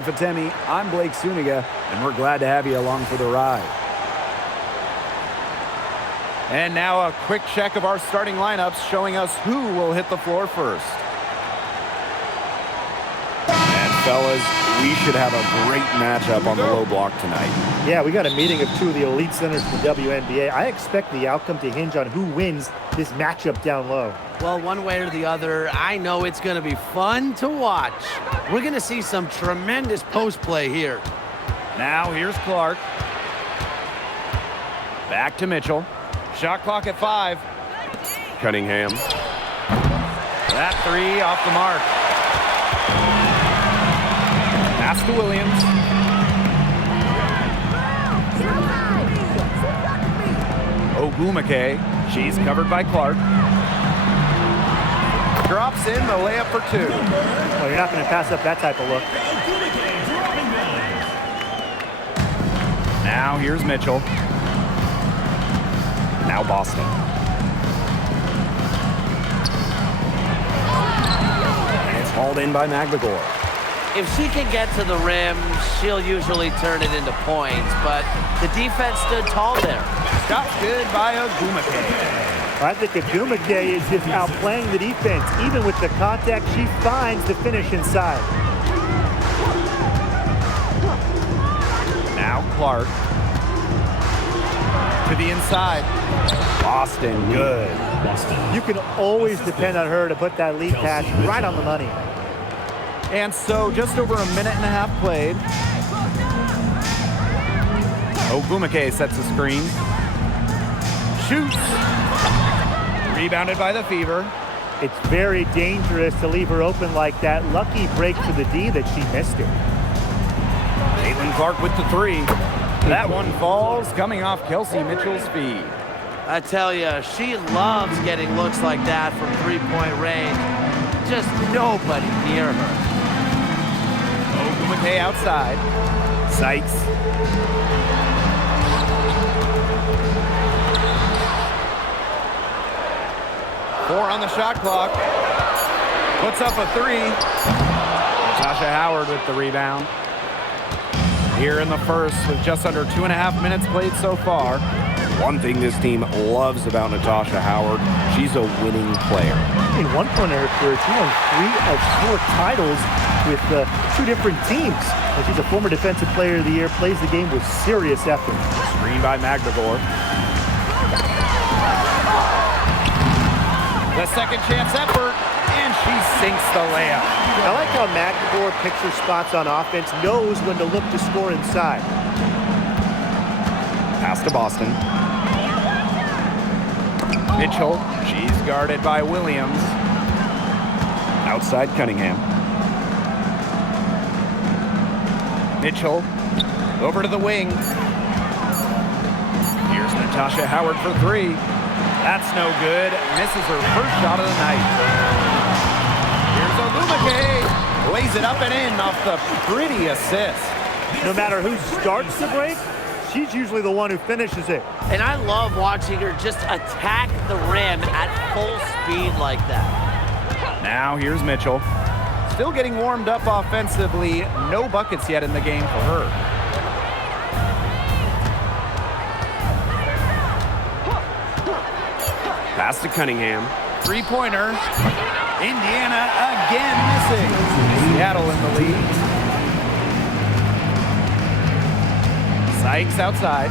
Fatemi, I'm Blake Suniga, and we're glad to have you along for the ride. And now a quick check of our starting lineups showing us who will hit the floor first. And fellas, we should have a great matchup on the low block tonight. Yeah, we got a meeting of two of the elite centers in the WNBA. I expect the outcome to hinge on who wins this matchup down low. Well, one way or the other, I know it's going to be fun to watch. We're going to see some tremendous post play here. Now here's Clark. Back to Mitchell. Shot clock at 5. Cunningham. That 3 off the mark. Pass to Williams. Ogwumike. She's covered by Clark. Drops in the layup for 2. Well, you're not going to pass up that type of look. Now here's Mitchell. Now Boston. And it's hauled in by McGregor. If she can get to the rim, she'll usually turn it into points, but the defense stood tall there. Shot good by Ogwumike. I think Ogwumike is just outplaying the defense. Even with the contact, she finds the finish inside. Now Clark. To the inside. Boston, good. You can always depend on her to put that lead pass right on the money. And so just over a minute and a half played. Ogwumike sets a screen. Shoots. Rebounded by the Fever. It's very dangerous to leave her open like that. Lucky break to the D that she missed it. Caitlin Clark with the 3. That one falls, coming off Kelsey Mitchell's feed. I tell you, she loves getting looks like that from three-point range. Just nobody near her. Ogwumike outside. Sykes. Four on the shot clock. Puts up a 3. Natasha Howard with the rebound. Here in the first with just under 2.5 minutes played so far. One thing this team loves about Natasha Howard, she's a winning player. In one point in her career, she won 3 of 4 titles with 2 different teams. And she's a former Defensive Player of the Year, plays the game with serious effort. Screen by McGregor. The second chance effort, and she sinks the layup. I like how McGregor picks her spots on offense, knows when to look to score inside. Pass to Boston. Mitchell, she's guarded by Williams. Outside Cunningham. Mitchell, over to the wing. Here's Natasha Howard for 3. That's no good. Misses her first shot of the night. Here's Ogwumike. Lays it up and in off the pretty assist. No matter who starts the break, she's usually the one who finishes it. And I love watching her just attack the rim at full speed like that. Now here's Mitchell. Still getting warmed up offensively. No buckets yet in the game for her. Pass to Cunningham. 3-pointer. Indiana again missing. Seattle in the lead. Sykes outside.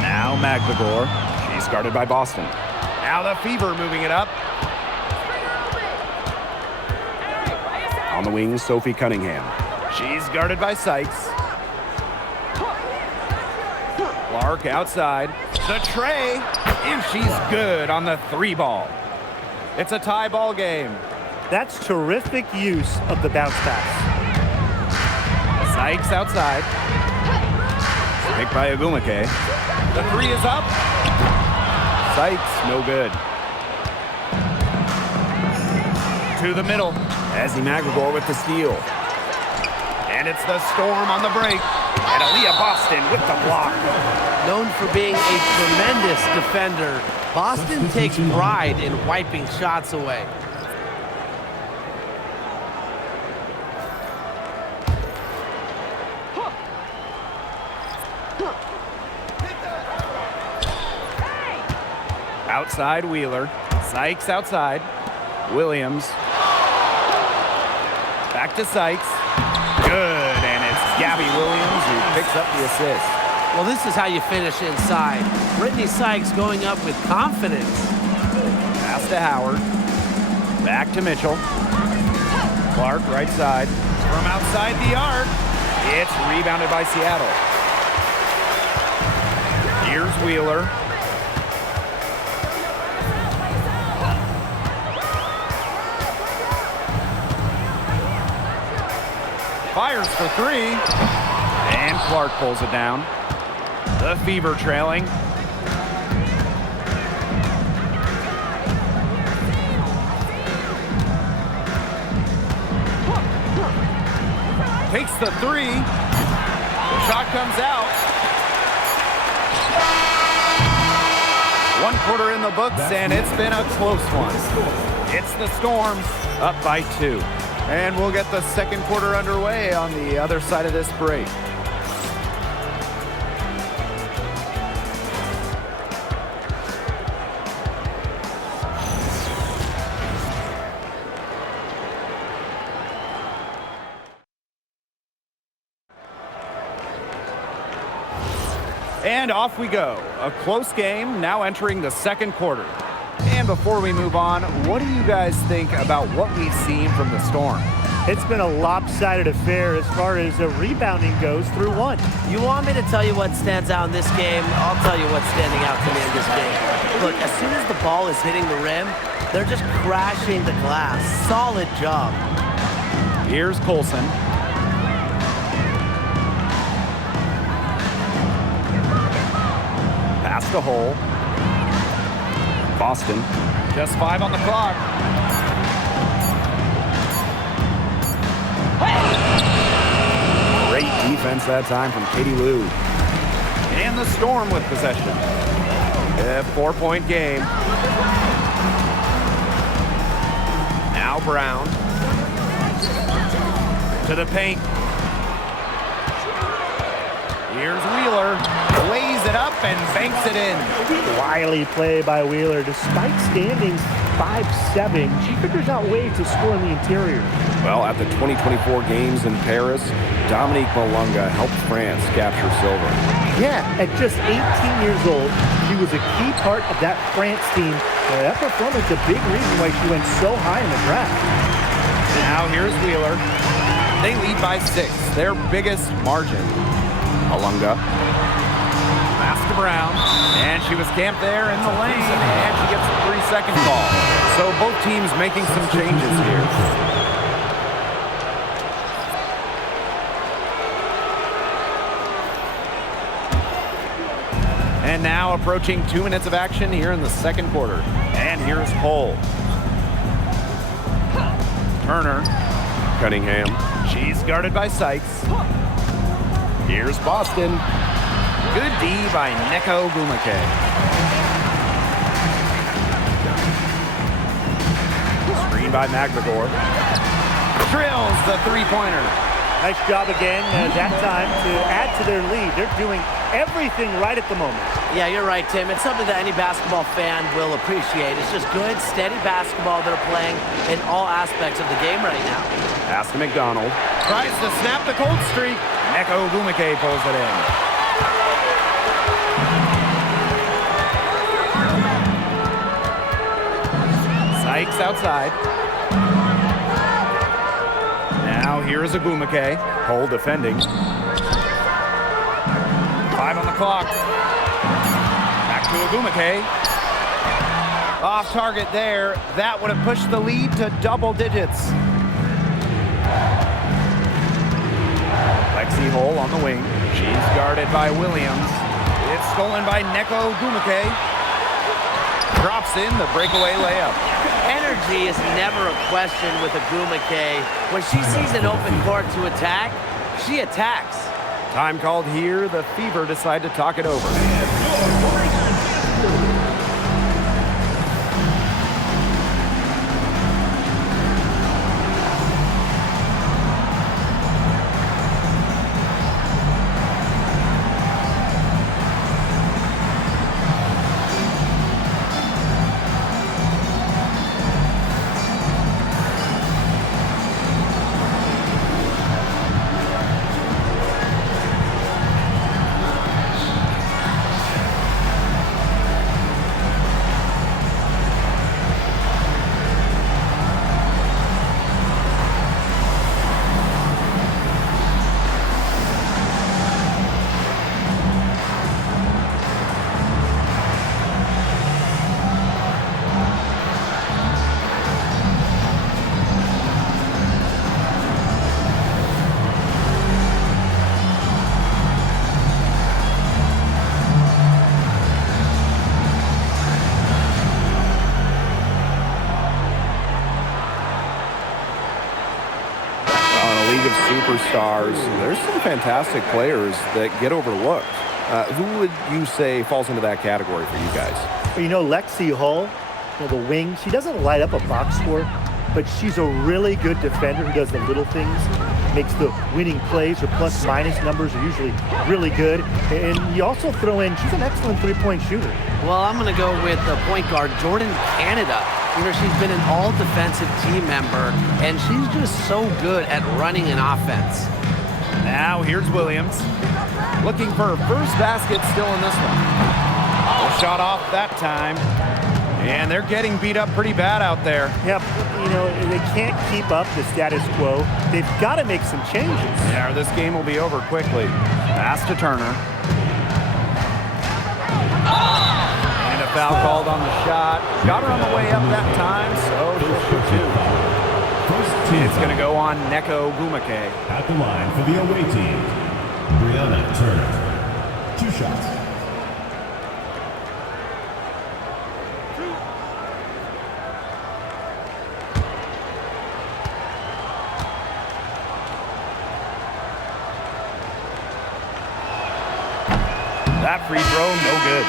Now McGregor. She's guarded by Boston. Now the Fever moving it up. On the wing, Sophie Cunningham. She's guarded by Sykes. Clark outside. The tray, and she's good on the 3-ball. It's a tie ball game. That's terrific use of the bounce pass. Sykes outside. Picked by Ogwumike. The 3 is up. Sykes, no good. To the middle. Ezzy McGregor with the steal. And it's the Storm on the break. And Aaliyah Boston with the block. Known for being a tremendous defender, Boston takes pride in wiping shots away. side Wheeler. Sykes outside. Williams. Back to Sykes. Good, and it's Gabby Williams who picks up the assist. Well, this is how you finish inside. Brittany Sykes going up with confidence. Pass to Howard. Back to Mitchell. Clark, right side. From outside the arc. It's rebounded by Seattle. Here's Wheeler. Fires for three. And Clark pulls it down. The Fever trailing. Takes the three. The shot comes out. 1 quarter in the books, and it's been a close one. It's the Storm up by 2. And we'll get the second quarter underway on the other side of this break. And off we go. A close game now entering the second quarter. And before we move on, what do you guys think about what we've seen from the Storm? It's been a lopsided affair as far as rebounding goes through one. You want me to tell you what stands out in this game? I'll tell you what's standing out to me in this game. Look, as soon as the ball is hitting the rim, they're just crashing the glass. Solid job. Here's Colson. Pass the hole. Boston. Just 5 on the clock. Great defense that time from Katie Lou. And the Storm with possession. A 4-point game. Now Brown. To the paint. Here's Wheeler. Lays it up and banks it in. Wily play by Wheeler. Despite standings 5'7", she figures out ways to score in the interior. Well, at the 2024 games in Paris, Dominique Malunga helped France capture silver. Yeah, at just 18 years old, she was a key part of that France team. That performance a big reason why she went so high in the draft. Now here's Wheeler. They lead by 6, their biggest margin. Malunga. Pass to Brown. And she was camped there in the lane, and she gets a 3-second call. So both teams making some changes here. And now approaching 2 minutes of action here in the second quarter. And here's Hull. Turner. Cunningham. She's guarded by Sykes. Here's Boston. Good D by Nneka Ogwumike. Screen by McGregor. Drills the three-pointer. Nice job again that time to add to their lead. They're doing everything right at the moment. Yeah, you're right, Tim. It's something that any basketball fan will appreciate. It's just good, steady basketball they're playing in all aspects of the game right now. Pass to McDonald. Tries to snap the cold streak. Nneka Ogwumike pulls it in. Sykes outside. Now here's Ogwumike. Hull defending. 5 on the clock. Back to Ogwumike. Off target there. That would have pushed the lead to double digits. Lexi Hull on the wing. She's guarded by Williams. It's stolen by Nneka Ogwumike. Drops in the breakaway layup. Energy is never a question with Ogwumike. When she sees an open court to attack, she attacks. Time called here. The Fever decide to talk it over. of superstars. There's some fantastic players that get overlooked. Who would you say falls into that category for you guys? Well, Lexi Hull, the wing, she doesn't light up a box score, but she's a really good defender who does the little things, makes the winning plays. Her plus-minus numbers are usually really good. And you also throw in, she's an excellent three-point shooter. Well, I'm going to go with the point guard, Jordan Canada. She's been an all-defensive team member, and she's just so good at running an offense. Now here's Williams. Looking for her first basket still in this one. The shot off that time. And they're getting beat up pretty bad out there. Yep, they can't keep up the status quo. They've got to make some changes. Yeah, this game will be over quickly. Pass to Turner. And a foul called on the shot. Got her on the way up that time, so she'll shoot two. It's going to go on Nneka Ogwumike. At the line for the away team, Brianna Turner. 2 shots. That free throw, no good.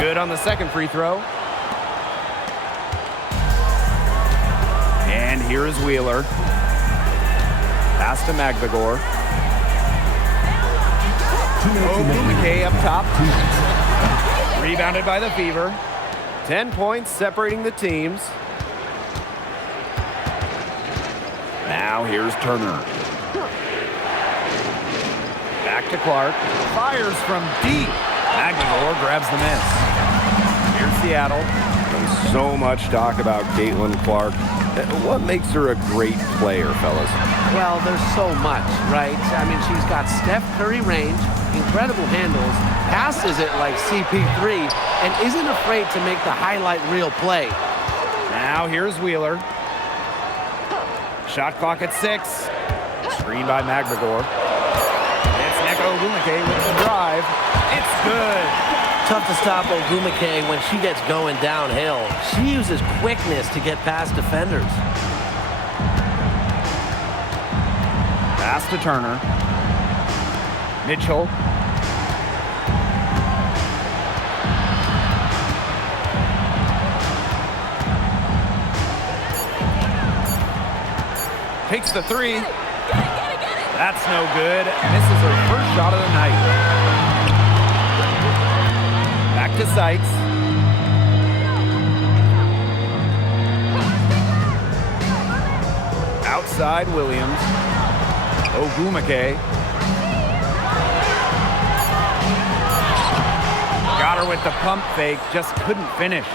Good on the second free throw. And here is Wheeler. Pass to Magvagor. Ogwumike up top. Rebounded by the Fever. 10 points separating the teams. Now here's Turner. Back to Clark. Fires from deep. Magvagor grabs the miss. Here's Seattle. And so much talk about Caitlin Clark. What makes her a great player, fellas? Well, there's so much, right? I mean, she's got Steph Curry range, incredible handles, passes it like CP3, and isn't afraid to make the highlight reel play. Now here's Wheeler. Shot clock at 6. Screen by Magvagor. It's Nneka Ogwumike with the drive. It's good. Tough to stop Ogwumike when she gets going downhill. She uses quickness to get past defenders. Pass to Turner. Mitchell. Takes the three. That's no good. Misses her first shot of the night. Back to Sykes. Outside Williams. Ogwumike. Got her with the pump fake, just couldn't finish.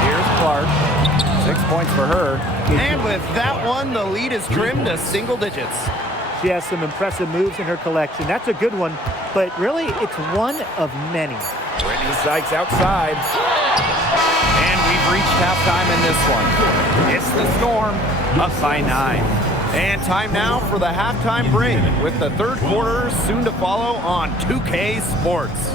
Here's Clark. 6 points for her. And with that one, the lead is trimmed to single digits. She has some impressive moves in her collection. That's a good one, but really, it's one of many. Brittany Sykes outside. And we've reached halftime in this one. It's the Storm, up by 9. And time now for the halftime break, with the third quarter soon to follow on 2K Sports.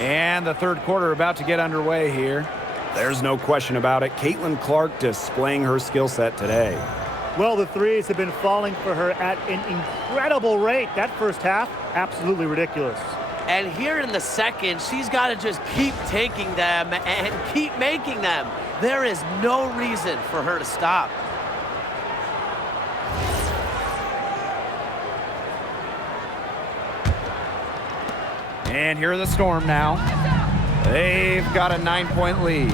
And the third quarter about to get underway here. There's no question about it. Caitlin Clark displaying her skill set today. Well, the threes have been falling for her at an incredible rate. That first half, absolutely ridiculous. And here in the second, she's got to just keep taking them and keep making them. There is no reason for her to stop. And here are the Storm now. They've got a 9-point lead.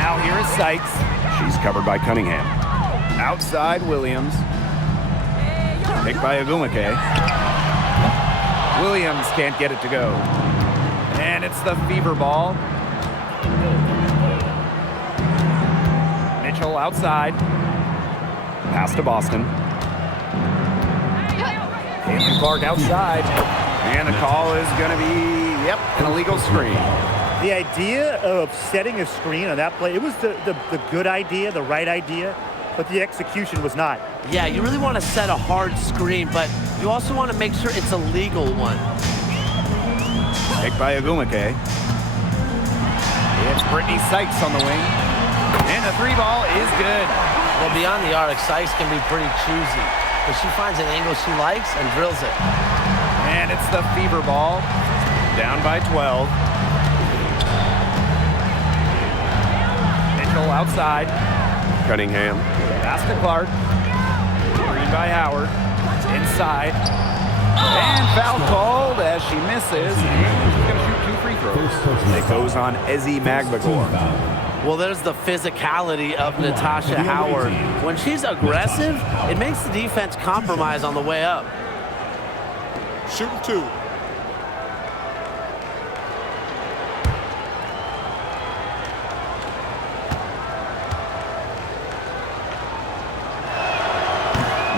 Now here is Sykes. She's covered by Cunningham. Outside Williams. Picked by Ogwumike. Williams can't get it to go. And it's the Fever ball. Mitchell outside. Pass to Boston. Caitlin Clark outside. And the call is going to be, an illegal screen. The idea of setting a screen on that play, it was the good idea, the right idea, but the execution was not. Yeah, you really want to set a hard screen, but you also want to make sure it's a legal one. Picked by Ogwumike. It's Brittany Sykes on the wing. And the three ball is good. Well, beyond the arc, Sykes can be pretty choosy, but she finds an angle she likes and drills it. And it's the Fever ball. Down by 12. Mitchell outside. Cunningham. Pass to Clark. Screen by Howard. Inside. And foul called as she misses. And she's going to shoot 2 free throws. It goes on Ezzy Magbagor. Well, there's the physicality of Natasha Howard. When she's aggressive, it makes the defense compromise on the way up. Shooting 2.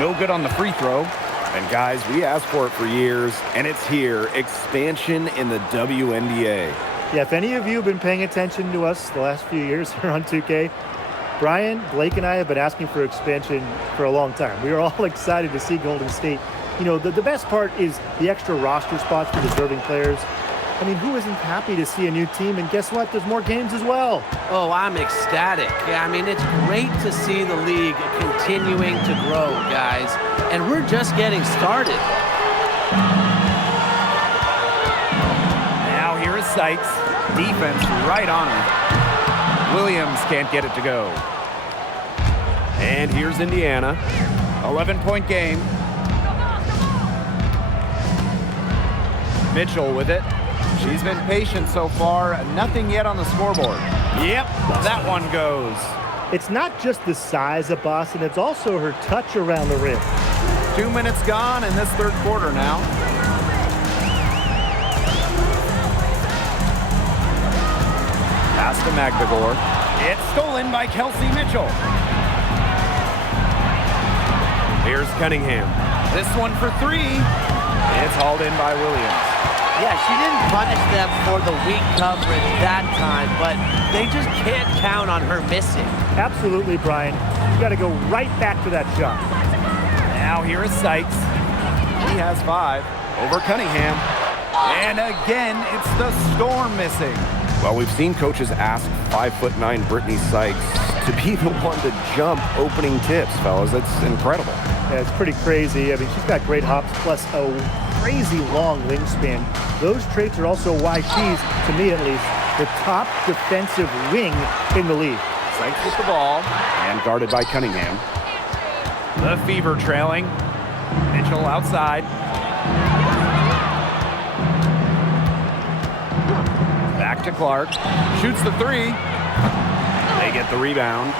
No good on the free throw. And guys, we asked for it for years, and it's here. Expansion in the WNBA. Yeah, if any of you have been paying attention to us the last few years here on 2K, Brian, Blake, and I have been asking for expansion for a long time. We are all excited to see Golden State. You know, the best part is the extra roster spots for deserving players. I mean, who isn't happy to see a new team? And guess what? There's more games as well. Oh, I'm ecstatic. Yeah, I mean, it's great to see the league continuing to grow, guys. And we're just getting started. Now here is Sykes. Defense right on her. Williams can't get it to go. And here's Indiana. 11-point game. Mitchell with it. She's been patient so far. Nothing yet on the scoreboard. Yep, that one goes. It's not just the size of Boston, it's also her touch around the rim. 2 minutes gone in this third quarter now. Pass to Magbagor. It's stolen by Kelsey Mitchell. Here's Cunningham. This one for 3. It's hauled in by Williams. Yeah, she didn't punish them for the weak coverage that time, but they just can't count on her missing. Absolutely, Brian. You got to go right back to that shot. Now here is Sykes. He has 5 over Cunningham. And again, it's the Storm missing. Well, we've seen coaches ask 5'9" Brittany Sykes to be the one to jump opening tips, fellas. That's incredible. Yeah, it's pretty crazy. I mean, she's got great hops plus a crazy long wingspan. Those traits are also why she's, to me at least, the top defensive wing in the league. Sykes with the ball. And guarded by Cunningham. The Fever trailing. Mitchell outside. Back to Clark. Shoots the 3. They get the rebound.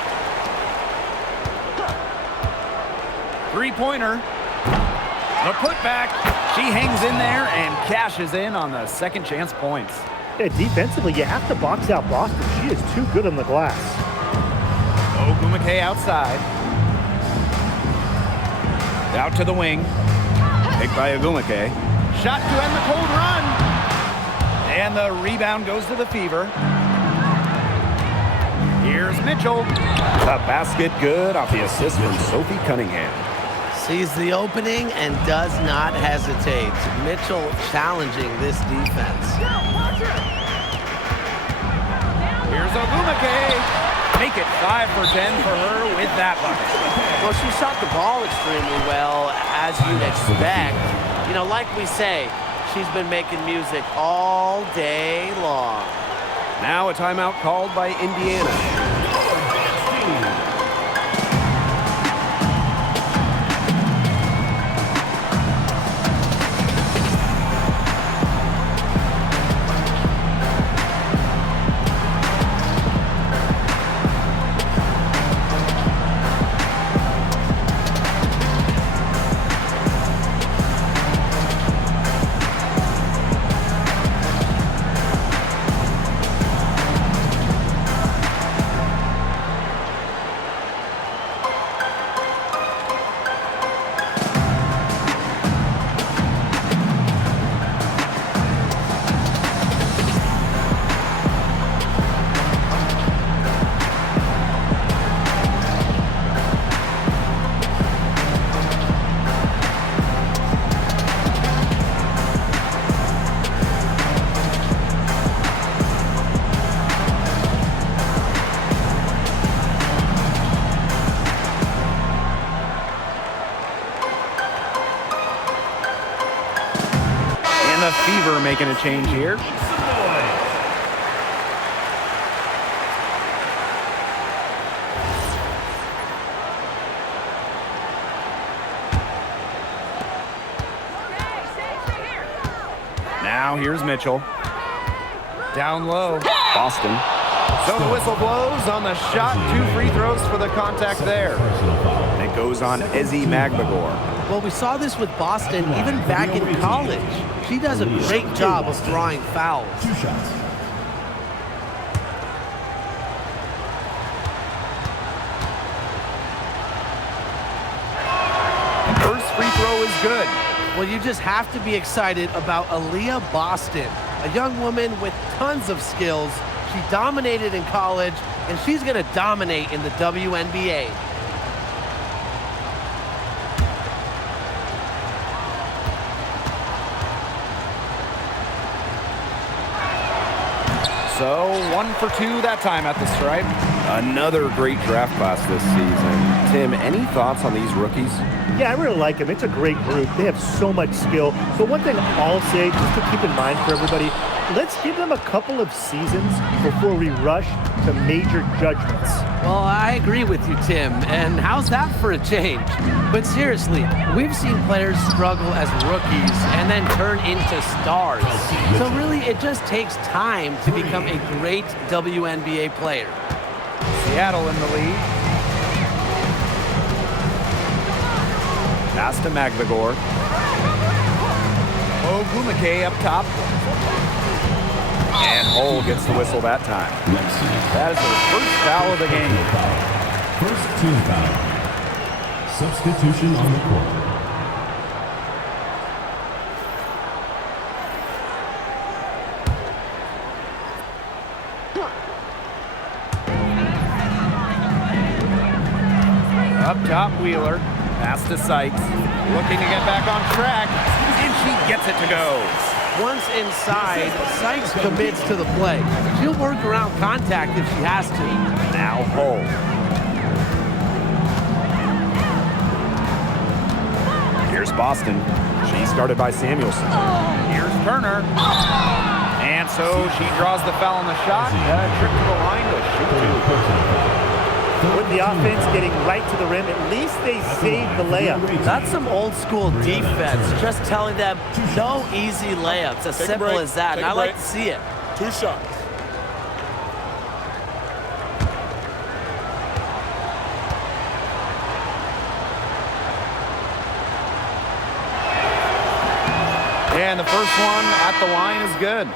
Three-pointer. The putback. She hangs in there and cashes in on the second chance points. Yeah, defensively, you have to box out Boston. She is too good on the glass. Ogwumike outside. Out to the wing. Picked by Ogwumike. Shot to end the cold run. And the rebound goes to the Fever. Here's Mitchell. The basket good off the assist from Sophie Cunningham. Sees the opening and does not hesitate. Mitchell challenging this defense. Here's Ogwumike. Make it 5 for 10 for her with that bucket. Well, she shot the ball extremely well, as you'd expect. You know, like we say, she's been making music all day long. Now a timeout called by Indiana. The Fever making a change here. Now here's Mitchell. Down low. Boston. So the whistle blows on the shot. 2 free throws for the contact there. It goes on Ezzy Magbagor. Well, we saw this with Boston even back in college. She does a great job of drawing fouls. 2 shots. First free throw is good. Well, you just have to be excited about Aaliyah Boston, a young woman with tons of skills. She dominated in college, and she's going to dominate in the WNBA. So 1 for 2 that time at the stripe. Another great draft class this season. Tim, any thoughts on these rookies? Yeah, I really like them. It's a great group. They have so much skill. But one thing I'll say, just to keep in mind for everybody, let's give them a couple of seasons before we rush to major judgments. Well, I agree with you, Tim. And how's that for a change? But seriously, we've seen players struggle as rookies and then turn into stars. So really, it just takes time to become a great WNBA player. Seattle in the lead. Pass to Magbagor. Ogwumike up top. And Hull gets the whistle that time. That is the first foul of the game. First team foul. Substitution on the court. Up top, Wheeler. Pass to Sykes. Looking to get back on track. And she gets it to go. Once inside, Sykes commits to the play. She'll work around contact if she has to. Now Hull. Here's Boston. She's guarded by Samuelson. Here's Turner. And so she draws the foul on the shot. Trip to the line to shoot 2. With the offense getting right to the rim, at least they saved the layup. That's some old school defense. Just telling them no easy layups. As simple as that. And I like to see it. 2 shots. And the first one at the line is good.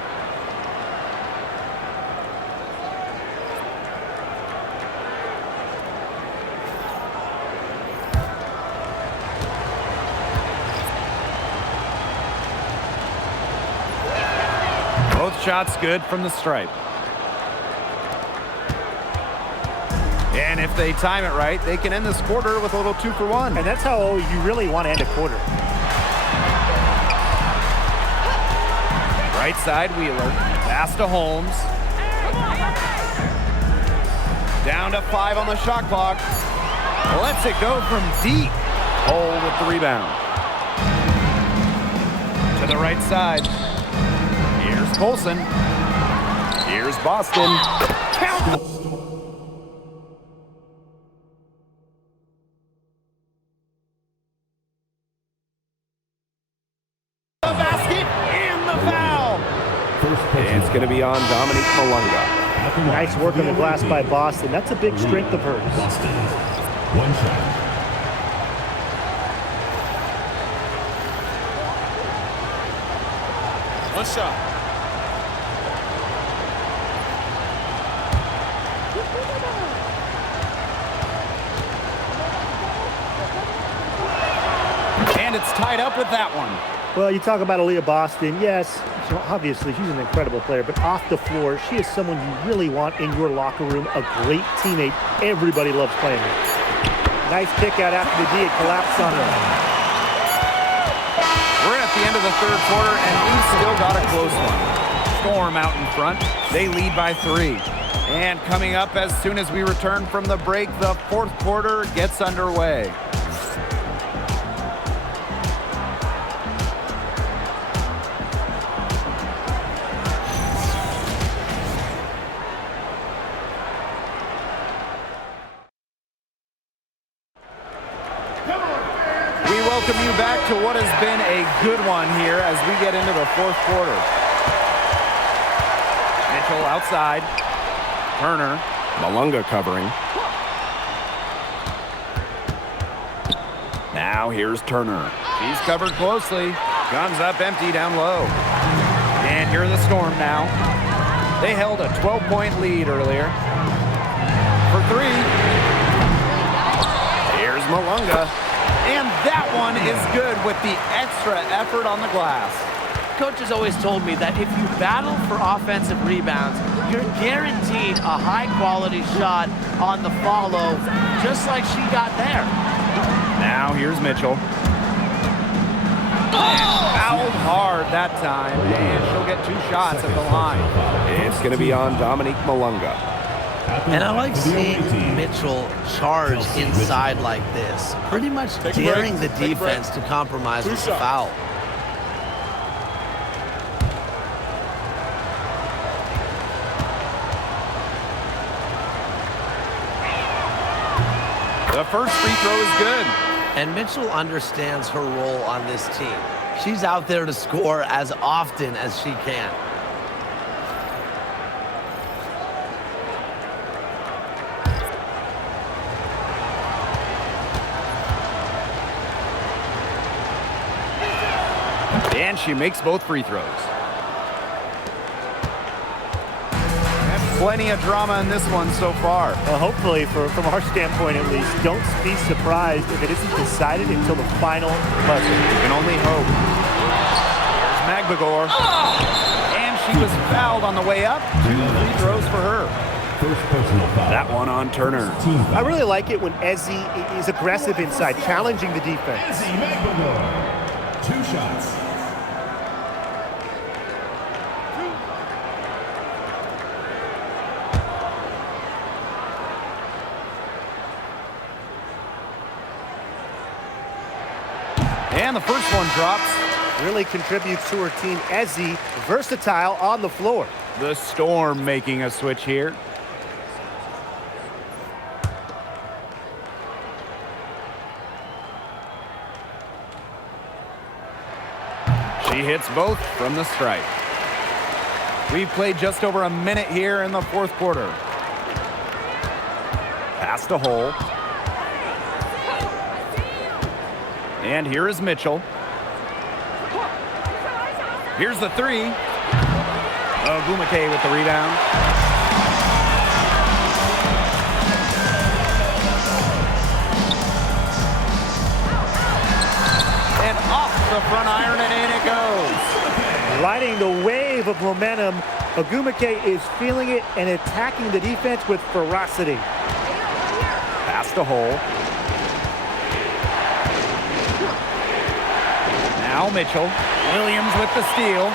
Both shots good from the stripe. And if they time it right, they can end this quarter with a little 2-for-1. And that's how you really want to end a quarter. Right side, Wheeler. Pass to Holmes. Down to 5 on the shot clock. Lets it go from deep. Hole with the rebound. To the right side. Here's Colson. Here's Boston. Count. The basket and the foul. It's going to be on Dominique Malunga. Nice work on the glass by Boston. That's a big strength of hers. Boston. One shot. One shot. And it's tied up with that one. Well, you talk about Aaliyah Boston. Yes, obviously she's an incredible player, but off the floor, she is someone you really want in your locker room, a great teammate. Everybody loves playing her. Nice kick out after the D. It collapsed on her. We're at the end of the third quarter, and we've still got a close one. Storm out in front. They lead by 3. And coming up as soon as we return from the break, the fourth quarter gets underway. We welcome you back to what has been a good one here as we get into the fourth quarter. Mitchell outside. Turner. Malunga covering. Now here's Turner. She's covered closely. Guns up empty down low. And here are the Storm now. They held a 12-point lead earlier. For 3. Here's Malunga. And that one is good with the extra effort on the glass. Coach has always told me that if you battle for offensive rebounds, you're guaranteed a high-quality shot on the follow, just like she got there. Now here's Mitchell. Fouled hard that time, and she'll get 2 shots at the line. It's going to be on Dominique Malunga. And I like seeing Mitchell charge inside like this, pretty much daring the defense to compromise with the foul. The first free throw is good. And Mitchell understands her role on this team. She's out there to score as often as she can. And she makes both free throws. And plenty of drama in this one so far. Well, hopefully, from our standpoint at least, don't be surprised if it isn't decided until the final buzzer. You can only hope. There's Magbagor. And she was fouled on the way up. 2 free throws for her. First personal foul. That one on Turner. Team foul. I really like it when Ezzy is aggressive inside, challenging the defense. Ezzy Magbagor. 2 shots. And the first one drops. Really contributes to her team. Ezzy, versatile on the floor. The Storm making a switch here. She hits both from the stripe. We've played just over a minute here in the fourth quarter. Pass to Hole. And here is Mitchell. Here's the 3. Ogwumike with the rebound. And off the front iron, and in it goes. Riding the wave of momentum, Ogwumike is feeling it and attacking the defense with ferocity. Pass to Hole. Now Mitchell. Williams with the steal.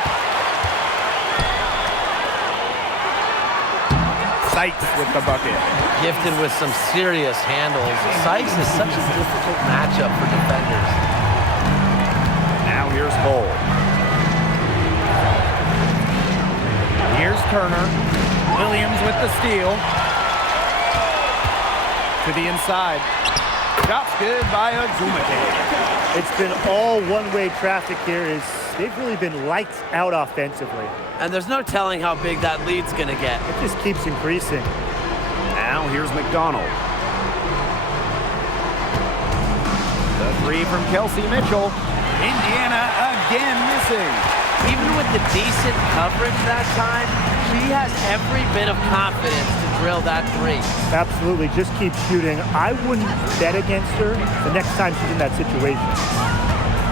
Sykes with the bucket. Gifted with some serious handles. Sykes is such a difficult matchup for defenders. Now here's Cole. Here's Turner. Williams with the steal. To the inside. Shot's good by Ogwumike. It's been all one-way traffic here. They've really been lights out offensively. And there's no telling how big that lead's going to get. It just keeps increasing. Now here's McDonald. The three from Kelsey Mitchell. Indiana again missing. Even with the decent coverage that time, she has every bit of confidence to drill that three. Absolutely, just keep shooting. I wouldn't bet against her the next time she's in that situation.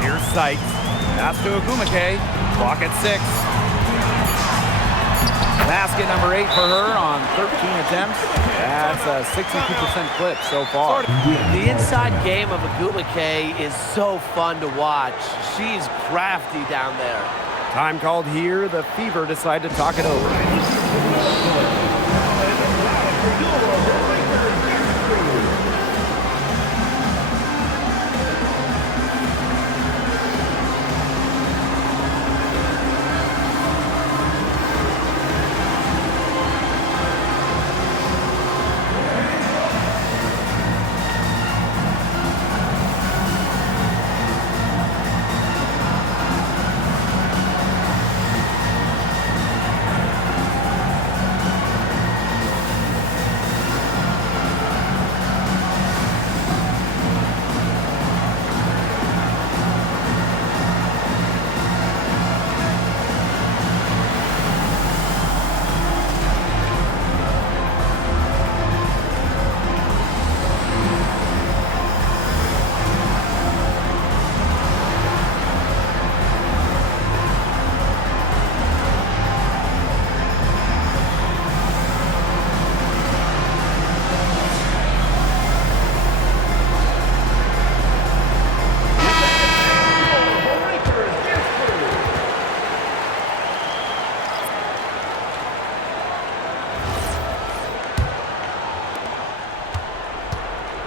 Here's Sykes. Pass to Ogwumike. Clock at 6. Basket number 8 for her on 13 attempts. That's a 62% clip so far. The inside game of Ogwumike is so fun to watch. She's crafty down there. Time called here. The Fever decide to talk it over.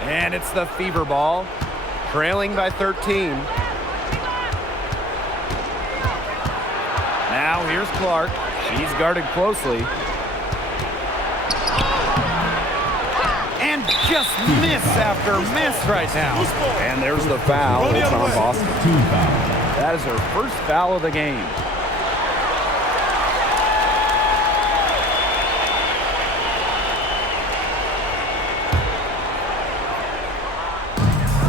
And it's the Fever ball, trailing by 13. Now here's Clark. She's guarded closely. And just miss after miss right now. And there's the foul. It's on Boston. Team foul. That is her first foul of the game.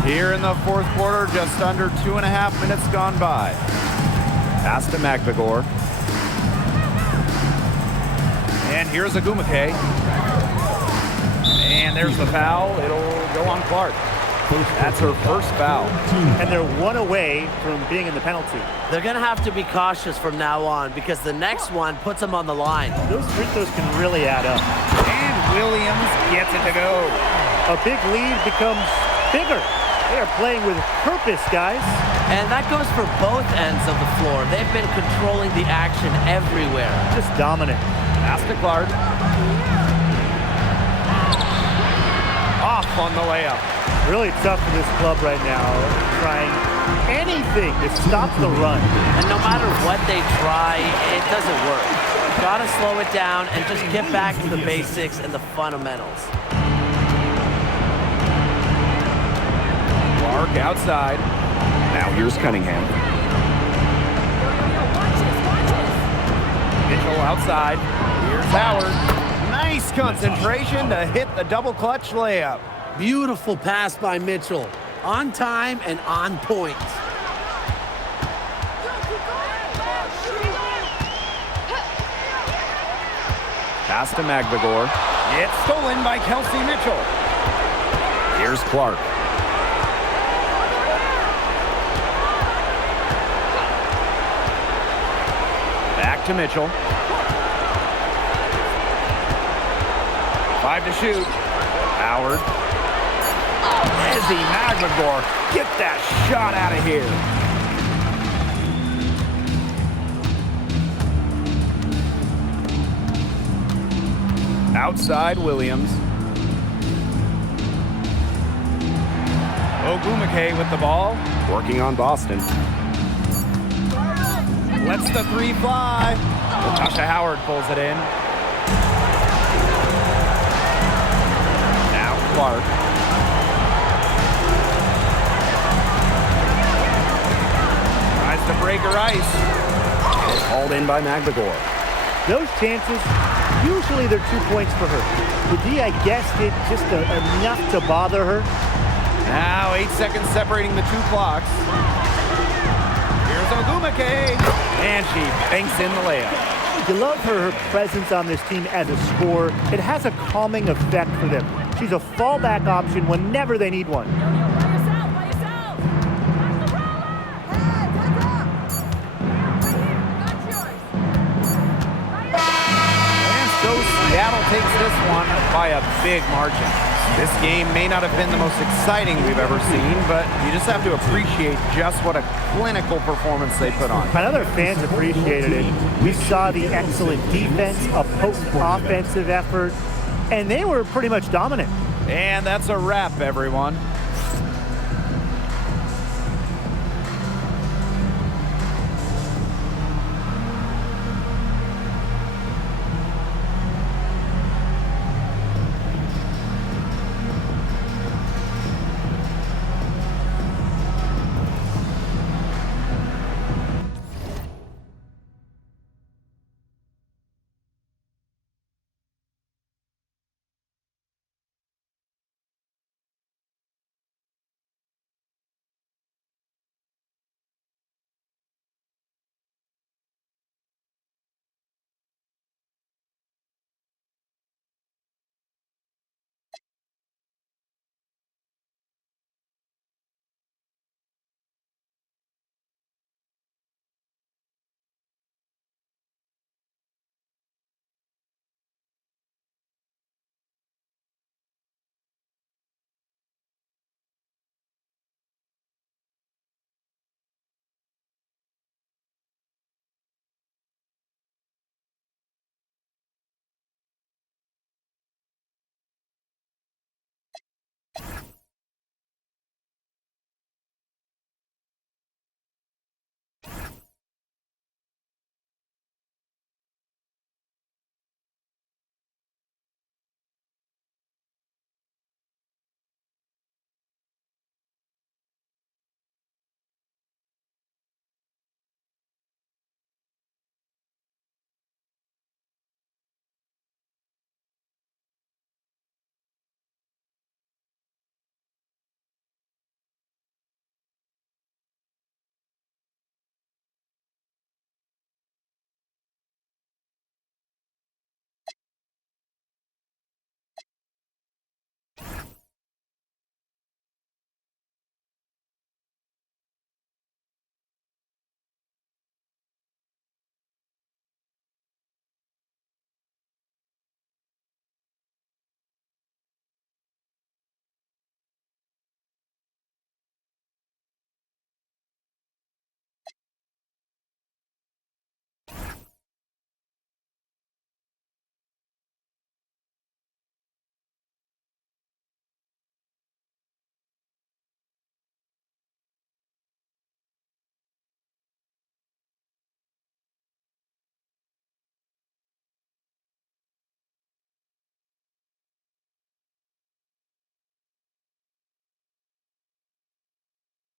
Here in the fourth quarter, just under 2.5 minutes gone by. Pass to McBagor. And here's Ogwumike. And there's the foul. It'll go on Clark. That's her first foul. And they're one away from being in the penalty. They're going to have to be cautious from now on because the next one puts them on the line. Those free throws can really add up. And Williams gets it to go. A big lead becomes bigger. They are playing with purpose, guys. And that goes for both ends of the floor. They've been controlling the action everywhere. Just dominant. Pass to Clark. Off on the layup. Really tough for this club right now. Trying anything to stop the run. And no matter what they try, it doesn't work. Gotta slow it down and just get back to the basics and the fundamentals. Clark outside. Now here's Cunningham. Mitchell outside. Here's Howard. Nice concentration to hit the double clutch layup. Beautiful pass by Mitchell. On time and on point. Pass to McBagor. It's stolen by Kelsey Mitchell. Here's Clark. Back to Mitchell. 5 to shoot. Howard. Lizzie Magmagor, get that shot out of here. Outside Williams. Ogwumike with the ball. Working on Boston. Lets the three fly. Natasha Howard pulls it in. Now Clark. Tries to break her ice. Called in by Magmagor. Those chances, usually they're 2 points for her. The D, I guess, did just enough to bother her. Now 8 seconds separating the two clocks. Here's Ogwumike, and she banks in the layup. You love her presence on this team as a scorer. It has a calming effect for them. She's a fallback option whenever they need one. And so Seattle takes this one by a big margin. This game may not have been the most exciting we've ever seen, but you just have to appreciate just what a clinical performance they put on. I know their fans appreciated it. We saw the excellent defense, a potent offensive effort, and they were pretty much dominant. And that's a wrap, everyone.